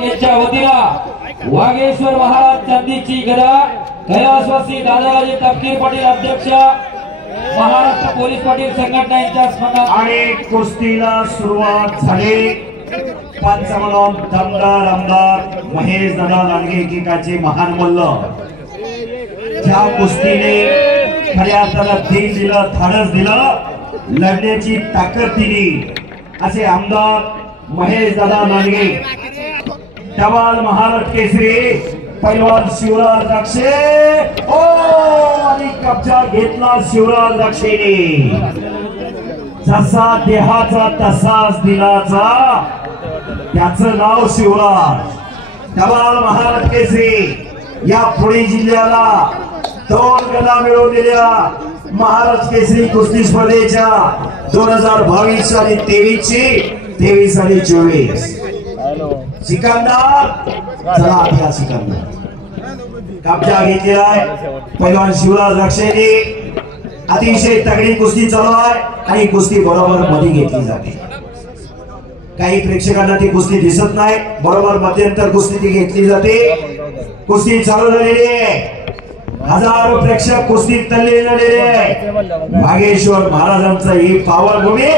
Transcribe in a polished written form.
यांच्या वतीला वागेश्वर महाराज चांदीची गदा कैलासवासी दादाजी तपकीर पाटील अध्यक्ष महाराष्ट्र पोलीस पाटील संघटना यांच्या स्मरणार्थ आणि कुस्तीला सुरुवात झाली। पंच म्हणून दमदार आमदार महेश दादा लांडगे एकेकाचे महान मल्ल ज्या कुस्तीने खऱ्या अर्थाला धीर दिलं, धाडस दिलं, लढण्याची ताकद दिली असे आमदार महेश दादा लांडगे। डबल महाराष्ट्र केसरी पैलवान शिवराज राक्षे ओ आणि कब्जा घेतला शिवराज राक्षेने। जसा देहाचा तसाच दिलाचा त्याचं नाव शिवराज। डबल महाराष्ट्र केसरी या पुणे जिल्ह्याला 2 गदा मिळवून दिल्या महाराष्ट्र केसरी कुस्ती स्पर्धेच्या 2022 आणि 23 आणि 24 सिकंदर चला आपला सिकंदर कब्जा घेतलेला आहे पैलवान शिवराज राक्षेने। अतिशय तगडी कुस्ती चालू आहे आणि कुस्ती बरोबर मध्ये घेतली जाते। काही प्रेक्षकांना ती कुस्ती दिसत नाही, बरोबर मध्यंतर कुस्ती ती घेतली जाते। कुस्ती चालू झालेली आहे, हजारो प्रेक्षक कुस्तीत तल्लीन झालेले आहे। वागेश्वर महाराजांचा ही पावनभूमी